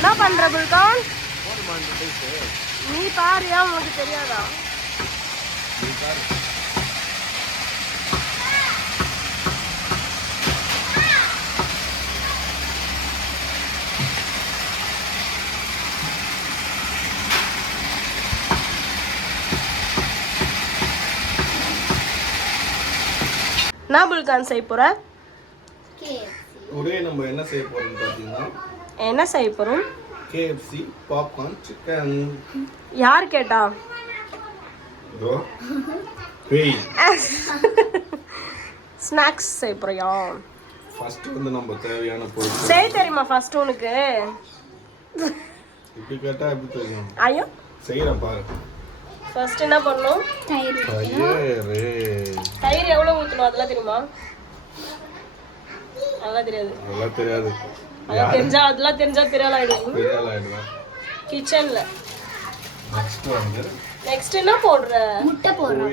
என்ன பண்ற புல்கான்? நீ பாரு, ஏன் உனக்கு தெரியாதா? என்ன புல்கான் செய்ய போற? ஒரே நம்ம என்ன செய்ய போறோம் பாத்தீங்கன்னா, என்ன செய்ய போறோம்? KFC popcorn chicken. யார் கேட்டா? இதோ பேய். ஸ்நாக்ஸ் செய்ய போறியா? ஃபர்ஸ்ட் வந்து நம்ம தேவையான பொருட்கள் செய்ய தெரியுமா ஃபர்ஸ்ட் உனக்கு? இப்படி கேட்டா எப்படி தெரியும்? ஐயோ செய்யற பாரு. ஃபர்ஸ்ட் என்ன பண்ணனும்? தயிர். தயிர் எவ்வளவு ஊத்தணும் அதெல்லாம் தெரியுமா? அதெல்லாம் தெரியாது. அதெல்லாம் தெரியாது. அதெல்லாம் தெரிஞ்சா பெரிய ஆயிடுவா. கிச்சன்ல நெக்ஸ்ட் என்ன போடுற? முட்டை போடுறோம்.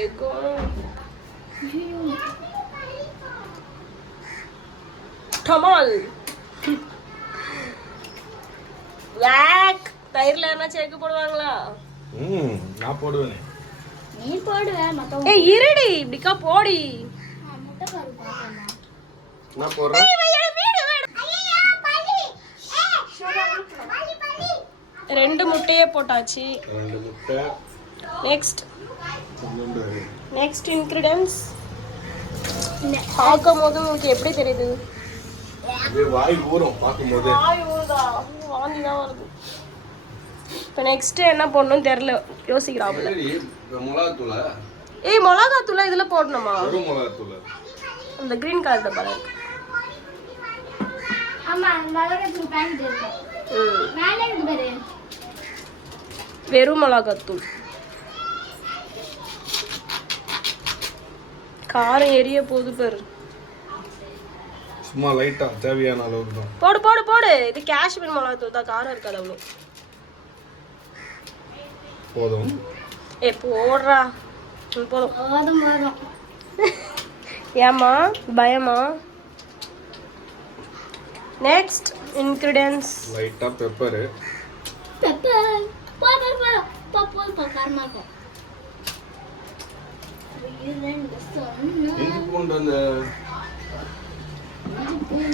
எக். டமால். லாக். தயிர்ல என்ன சேக்கு போடுவாங்களா? நான் போடுவேனே. நீ போடுவ மத்த. ஏய் இருடி, இப்படிக்கா போடி. முட்டை பாரு பாக்கலாம். நான் போறேன். ரெண்டு முட்டையே போட்டாச்சு. ரெண்டு முட்டை. Next ingredients. பாக்கும்போது உங்களுக்கு எப்படி தெரியுது? அப்படியே வாய் ஊறும் பாக்கும்போது. வாய் ஊறுதா? வாந்தி தான் வருது. இப்போ நெக்ஸ்ட் என்ன போடணும் தெரியல, யோசிக்கிறாப்ல. மிளகாத்தூள். ஏய் மிளகாத்தூள் இதுல போடணுமா? வெறும் மிளகாத்தூள். அந்த கிரீன் கலர் டப்பா இருக்கு. ஆமா மிளகாத்தூள் பாக்கெட் இருக்கு. மேலே இருக்கு பாரு. வெறும் மிளகாத்தூள். காரம் எரிய போகுது பாரு. சும்மா லைட்டா தேவையான அளவுக்கு தான். போடு போடு போடு. இது காஷ்மீர் மிளகாத்தூள் தான், காரம் இருக்காது அவ்வளோ. போதும். ஏ போடுறா. போதும். வரும். ஏமா பயமா? Next ingredients. லைட்டா பெப்பர். பெப்பர். போ காரமாக்கும். இஞ்சி பூண்டு அந்த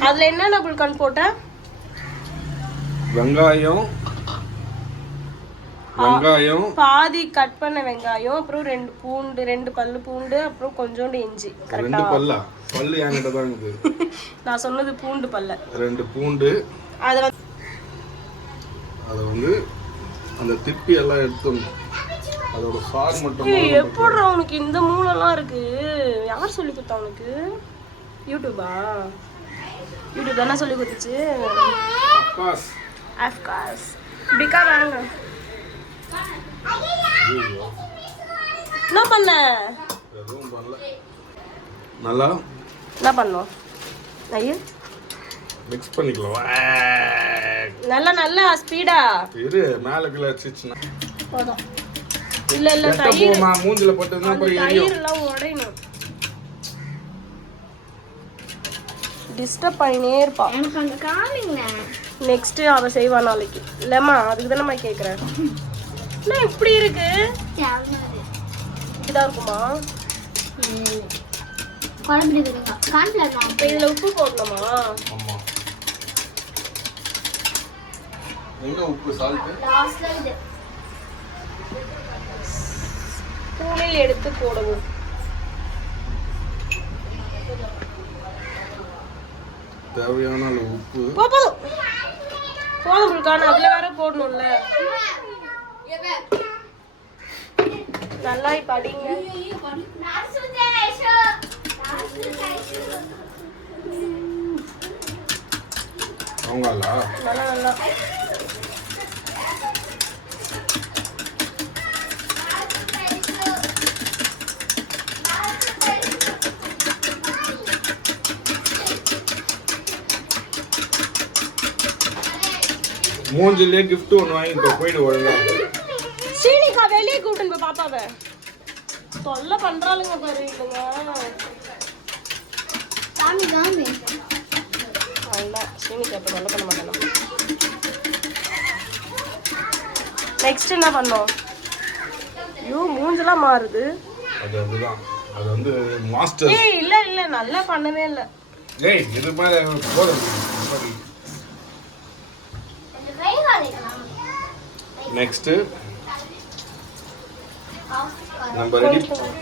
அதுல என்னென்ன புல்கான் போட்ட? வெங்காயம் பாதி கட் பண்ண வெங்காயம், அப்புறம் ரெண்டு பல்லு பூண்டு, அப்புறம் கொஞ்சோண்டு இஞ்சி. கரெக்ட்டா? ரெண்டு பல்லா? பல்லு என்கிட்ட தான் இருக்கு. நான் சொன்னது பூண்டு பல்ல. ரெண்டு பூண்டு. அத வந்து அந்த திப்பி எல்லாம் எடுத்துடணும். அதோட சார் மட்டும். எப்படிடா உனக்கு இந்த மூலெல்லாம் இருக்கு? யார் சொல்லி கொடுத்தா உனக்கு? யூடியூபா? யூடியூப் தானே சொல்லி கொடுத்துச்சு. அஃப்கோர்ஸ். பிகா வாங்க. என்ன பண்ண? எதுவும் பண்ணல. நல்லா என்ன பண்ணோம்? ஐயோ மிக்ஸ் பண்ணிக்கலாம். நல்லா ஸ்பீடா இரு. மேல கீழ அடிச்சிச்சுனா போதும். இல்ல தயிர் மூஞ்சில போட்டதுனா அப்புறம் எரியும். தயிர்லாம் உடையணும். டிஸ்டர்ப் பண்ணினே இருப்பா. எனக்கு அங்க காமிங்க. நெக்ஸ்ட் அவ செய்வா நாளைக்கு. இல்லம்மா அதுக்கு தானே நான் கேக்குறேன். என்ன இப்படி இருக்கு? இதா இருக்குமா? குழம்பு இருக்குங்க. கான்ஃப்ளவர் இப்போ இதுல உப்பு போடணுமா? ஆமா. எங்க உப்பு சால்ட்? லாஸ்ட்ல இது. ஸ்பூனில் எடுத்து போடவும். தேவையான அளவு உப்பு. போதும் புல்கான். அதுல வேற போடணும்ல. நல்லா படிங்க. அவங்களா? நல்லா மூஞ்சிலே gift ஒன்னு வாங்கிட்டு போய்டு ஒழுங்கா. சீனிகா வெளிய கூட்டிட்டு போய் பாப்பாவை தொல்லை பண்றாளுங்க பாரு. இல்லங்க சாமி நல்லா ஸ்ரீனிக்கு அப்போ நல்லா பண்ண மாட்டேன் நம்ம. நெக்ஸ்ட் என்ன பண்ணோம்? ஐயோ மூஞ்செல்லாம் மாறுது. அதுதான் அது வந்து மாஸ்டர். ஏய் இல்ல நல்லா பண்ணவே இல்ல. ஏய் இது மாதிரி போதும். நெக்ஸ்ட் நம்ம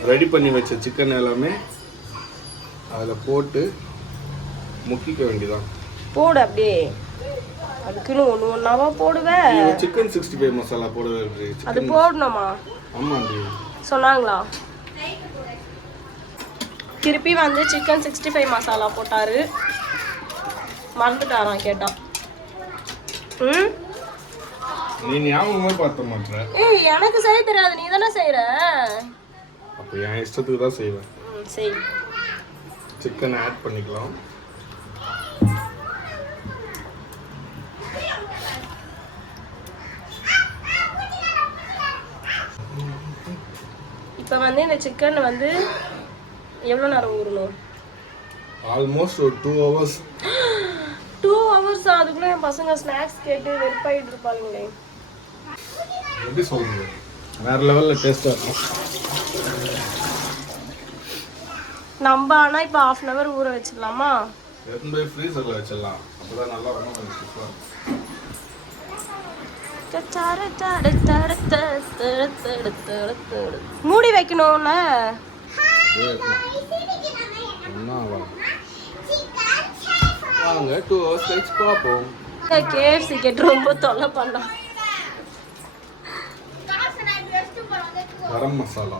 ரெடி பண்ணி வச்ச சிக்கன் எல்லாமே அதில் போட்டு முக்கிக்க வேண்டியதான். போடு அப்படியே. அதுக்குன்னு ஒன்று ஒன்றாவா போடுவேன். சிக்கன் 65 மசாலா போடுவே. அது போடணுமா? ஆமாண்டி சொன்னாங்களா? திருப்பி வந்து சிக்கன் 65 மசாலா போட்டாரு. மறந்துட்டாரான் கேட்டான். நீ ஞாபகமே பார்த்த மாட்டேற. ஏய் எனக்கு செய்ய தெரியாது, நீ தானே செய்யற. அப்போ என் இஷ்டத்துக்கு தான் செய்வேன். சரி சிக்கன் ஆட் பண்ணிக்கலாம். இப்போ வந்து இந்த சிக்கன் வந்து எவ்வளோ நேரம் ஊறணும்? ஆல்மோஸ்ட் ஒரு 2 hours. 2 hours? அதுக்குள்ளே என் பசங்க ஸ்நாக்ஸ் கேட்டு வெறுப்பாயிட்டு இருப்பாங்களே. எப்படி சொல்றது, வேற லெவலில் டேஸ்ட்டாக இருக்கும். நம்ம ஆனால் இப்போ 1/2 hour ஊற வச்சிடலாமா? எடுத்து போய் ஃப்ரீசரில் வச்சிடலாம். அப்போ தான் நல்லா வரும். மூடி வைக்கணும்ல. வாங்க 2 hours கழிச்சு பார்ப்போம். KFC கேட்டு ரொம்ப தொல்லை பண்ணலாம். கரம் மசாலா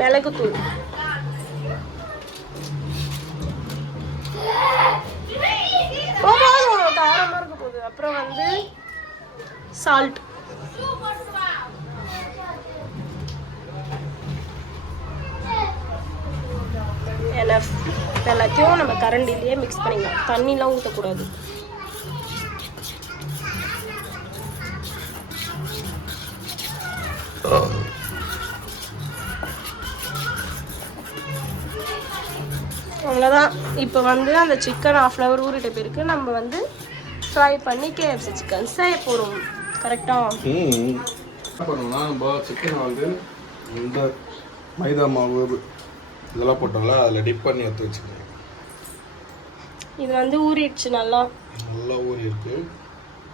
மிளகுத்தூள் காரமாக இருக்க போகுது. அப்புறம் வந்து சால்ட். எல்லாத்தையும் நம்ம கரண்டிலேயே மிக்ஸ் பண்ணிக்கலாம். தண்ணிலாம் ஊற்றக்கூடாது. அவ்வளோதான். இப்போ வந்து அந்த சிக்கன் 1/2 hour ஊறிட்ட பிறகு நம்ம வந்து ஃப்ரை பண்ணி KFC சிக்கன் செய்ய போகிறோம். கரெக்டாக? என்ன பண்ணுவோம்னா நம்ம சிக்கனை வந்து இந்த மைதா மாவு இதெல்லாம் போட்டோம்ல, அதில் டிப் பண்ணி எடுத்து வச்சுக்கணும். இது வந்து ஊறிடுச்சு. நல்லா ஊறி இருக்கு.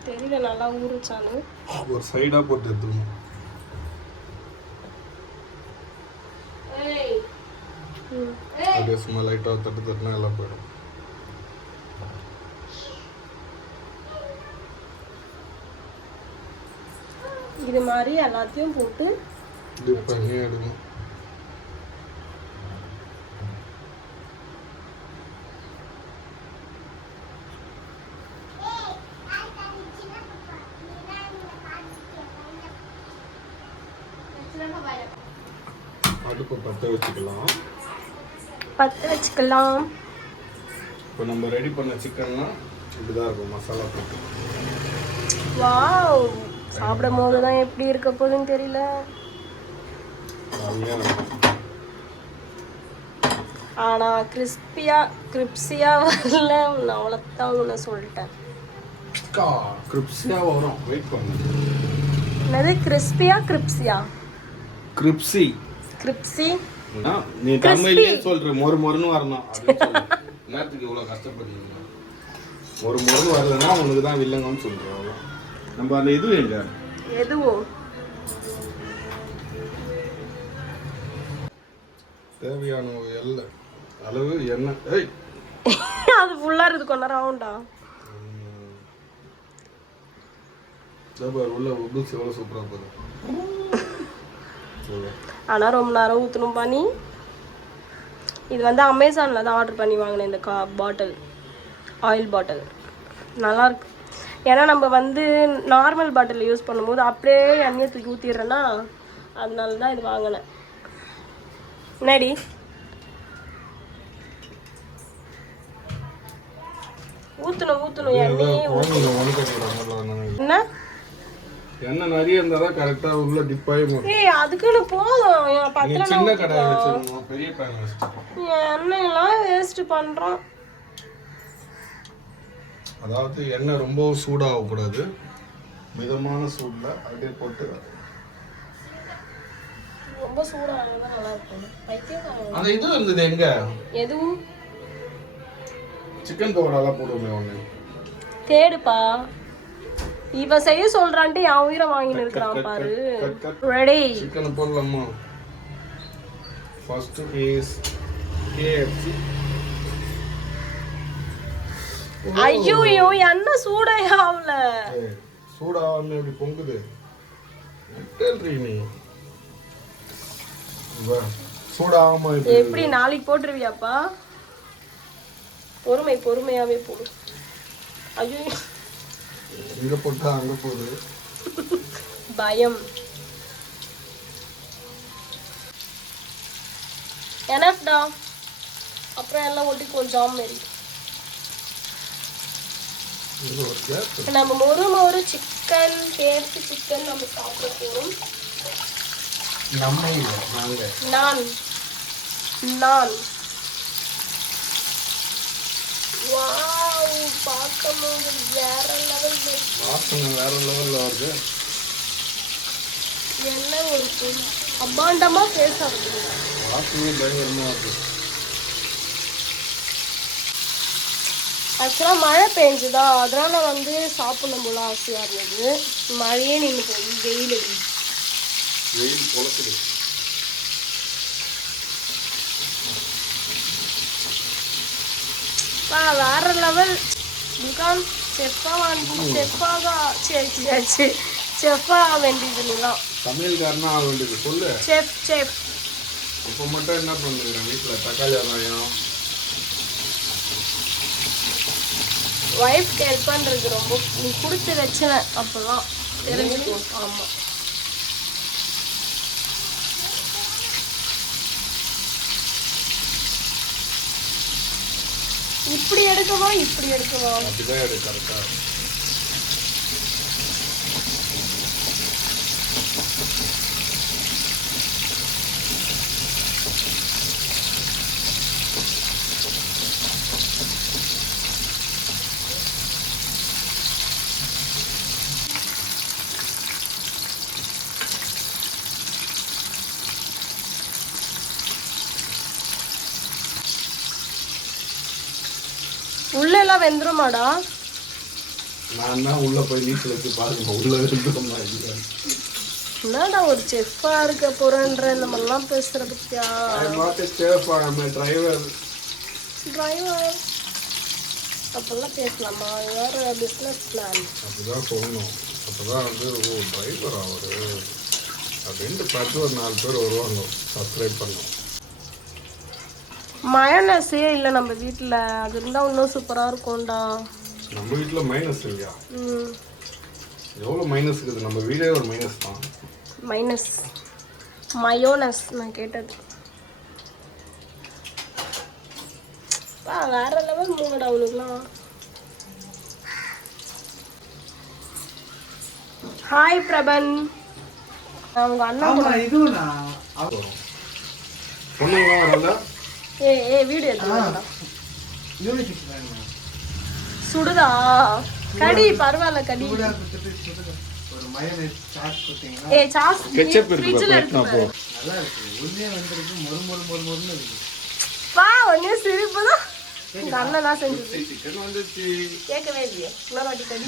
தெரியல நல்லா ஊறிச்சான்னு. ஒரு சைடாக போட்டு எடுத்துக்கணும். அப்படியே சும்மா லைட்டாக தட்டுனா எல்லாம் போயிடும். இது மாதிரி எல்லாத்தையும் போட்டு டிப் பண்ணி எடுக்கணும். அடுப்பு பற்ற வச்சுக்கலாம். இப்போ நம்ம ரெடி பண்ண சிக்கன்னா இப்படிதான் இருக்கும் மசாலா போட்டு. வாவ், சாப்பிடும் போது தான் எப்படி இருக்க போகுதுன்னு தெரியல. ஆனா கிரிப்ஸியா வரல. நான் அவ்வளோத்தான் உன்னை சொல்லிட்டேன். கிரிப்ஸியா வரும், வெயிட் பண்ணு. என்னது கிறிஸ்பியா கிரிப்ஸியா? கிரிப்ஸி. நீ தமிழ்லயே சொல்ற மொறுன்னு வரணும். நேரத்துக்கு இவ்வளவு கஷ்டப்படுறீங்க. மொறுன்னு வரலன்னா உனக்கு தான் வில்லங்கன்னு சொல்றோம். நம்ம அந்த இது எங்க எதுவோ தேவையான அளவு எண்ணெய். அது ஃபுல்லா இருக்கு. கொஞ்ச ரவுண்டா உள்ள உபுல்ஸ் எவ்வளவு சூப்பரா போகுது. ஆனால் ரொம்ப நேரம் ஊற்றணும் பண்ணி. இது வந்து அமேசானில் தான் ஆர்டர் பண்ணி வாங்கினேன். இந்த பாட்டில், ஆயில் பாட்டில் நல்லாயிருக்கு. ஏன்னா நம்ம வந்து நார்மல் பாட்டில் யூஸ் பண்ணும்போது அப்படியே எண்ணெயை தூக்கி ஊற்றிடுறேன்னா, அதனால தான் இது வாங்கினேன். என்னடி ஊற்றணும் எண்ணெய். என்ன எண்ணெய் நிறைய இருந்தா தான் கரெக்டா உள்ள டிப் ஆகி வரும். ஏய் அதுக்குன்னு போதும் நீ பத்திரம் சின்ன கடாய் வச்சிருக்கணும், பெரிய பேன் வச்சிருக்கணும். எண்ணெயெல்லாம் வேஸ்ட் பண்றோம். அதாவது எண்ணெய் ரொம்ப சூடாக கூடாது, மிதமான சூடுல அப்படியே போட்டு. ரொம்ப சூடாக நல்லா இருக்கும். பைத்தியம் அந்த இது இருந்தது எங்க? எதுவும் சிக்கன் பவுடர்லாம் போடுவோமே ஒண்ணு. தேடுப்பா. இவன் செய்ய சொல்றான்ட்டு என் உயிரை வாங்கின்னு இருக்கிறான் பாரு. ரெடி. சிக்கன் போடலாமா? First piece KFC. ஐயோ என்ன சூடே ஆகல. சூடாகாம எப்படி பொங்குது? நீ சூடாகாம எப்படி நாளைக்கு போட்டுருவியாப்பா? பொறுமையாவே போடு. ஐயோ இங்க போட்டா அங்க போகுது. பயம். எனஃப்டா. அப்புறம் எல்லாம் ஒட்டி கொஞ்சம் மாரி. நம்ம ஒரு சிக்கன் KFC சிக்கன் நம்ம சாப்பிட போறோம். நம்ம இல்ல நாங்க. நான் வாவ் பாக்கம்போது வேற லெவல் வாசனை வேற லெவல்ல வருது. என்ன ஒரு பொருள் அபாண்டமா பேச வருது. வாசனை பயங்கரமா இருக்கு. ஆக்சுவலாக மழை பெஞ்சுதா, அதனால வந்து சாப்பிடணும் போல ஆசையா இருந்தது. மழையே நின்று போகுது, வெயில் அடிக்குது. வெயில் பொழக்குது. வேற லெவல். துகான் செஃப்பாக வேண்டியது நீலாம். சமையல்காரனா ஆக வேண்டியது சொல்லு. செஃப். இப்போ மட்டும் என்ன பண்ணுறேன் வீட்டில் தக்காளி வெங்காயம். ஒய்ஃப்க்கு ஹெல்ப் பண்ணுறது ரொம்ப நீ கொடுத்து வச்சுன அப்போல்லாம் தெரிஞ்சுக்கோ. ஆமாம். இப்படி எடுக்கவா அப்படிதான் எடு கரெக்டா. உள்ள எல்லாம் வெந்துருமாடா? நான் தான் உள்ள போய் நீச்சல் வச்சு பாருங்க உள்ள வெந்துருமா இல்லையா. என்னடா ஒரு செஃப்பா இருக்க போறேன்ற இந்த மாதிரிலாம் பேசுற பத்தியா? டிரைவர் அப்பெல்லாம் பேசலாமா? வேற பிஸ்னஸ் பிளான் அப்படிதான் சொல்லணும். அப்பதான் வந்து ஓ டிரைவர் அவரு அப்படின்ட்டு பார்த்து ஒரு 4 பேர் வருவாங்க சப்ஸ்கிரைப் பண்ணோம். மயனஸே இல்லை நம்ம வீட்டில், அது இருந்தால் இன்னும் சூப்பராக இருக்கும்டா. நம்ம வீட்டில் மைனஸ் இல்லையா? எவ்வளோ மைனஸ் இருக்குது? நம்ம வீடே ஒரு மைனஸ் தான். மயோனஸ் நான் கேட்டது. வேற லெவல் மூணுடா அவனுக்குலாம். ஹாய் பிரபன். அவங்க அண்ணா பொண்ணுங்களாம் வராங்க. வீடியோ எடுத்து சுடுதா? கடி பரவாயில்ல கடி. சிரிப்புதான் எங்க அண்ணன் தான் செஞ்சது. கேட்கவே இல்லையே. இன்னொரு வாட்டி கடி.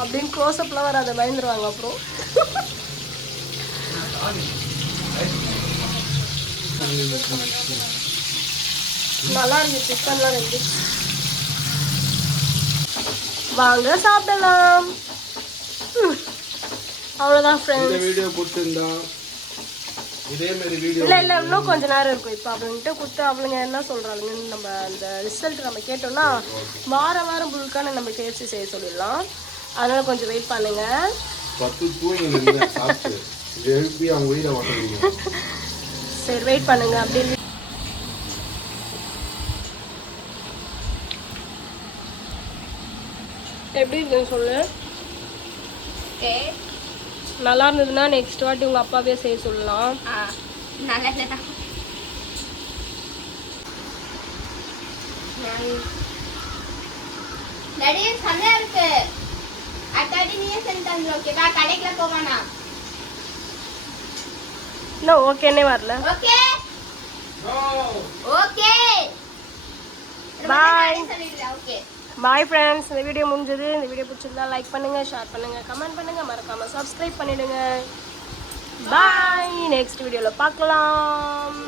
அப்படின்னு க்ளோஸ்அப்லாம் வராத, பயந்துருவாங்க அப்புறம். நல்லா இருக்கு சிக்கன்லாம் ரெண்டு. வாங்க சாப்பிடலாம். அவ்வளோதான் ஃப்ரெண்ட்ஸ். இந்த வீடியோ பிடிச்சிருந்தா இதே மாதிரி வீடியோ இல்லை இன்னும் கொஞ்ச நேரம் இருக்கும். இப்போ அவங்ககிட்ட கொடுத்து அவளுங்க என்ன சொல்கிறாளுங்கன்னு நம்ம அந்த ரிசல்ட் நம்ம கேட்டோம்னா வாரம் புல்கான நம்ம KFC செய்ய சொல்லிடலாம். அதனால கொஞ்சம் வெயிட் பண்ணுங்க. 10 தூங்கி சாப்பிட்டு எழுப்பி அவங்க உயிரை வாங்க. சரி வெயிட் பண்ணுங்க. அப்படி எப்படி இருக்குன்னு சொல்லு. ஓகே. நல்லா இருந்ததுன்னா நெக்ஸ்ட் வாட்டி உங்கள் அப்பாவே செய்ய சொல்லலாம். நல்லா இல்லைனா நிறைய சண்டை இருக்கு. அத்தாடி நீயே செஞ்சு தந்துரு. ஓகேவா? கடைக்குள்ள போவானா? இன்னும் ஓகேன்னே வரல. Okay okay bye. சொல்லிடுறேன். Okay bye friends. இந்த வீடியோ முடிஞ்சது. இந்த வீடியோ பிடிச்சிருந்தா லைக் பண்ணுங்கள், ஷேர் பண்ணுங்கள், கமெண்ட் பண்ணுங்கள், மறக்காமல் சப்ஸ்கிரைப் பண்ணிவிடுங்க. பாய். நெக்ஸ்ட் வீடியோவில் பார்க்கலாம்.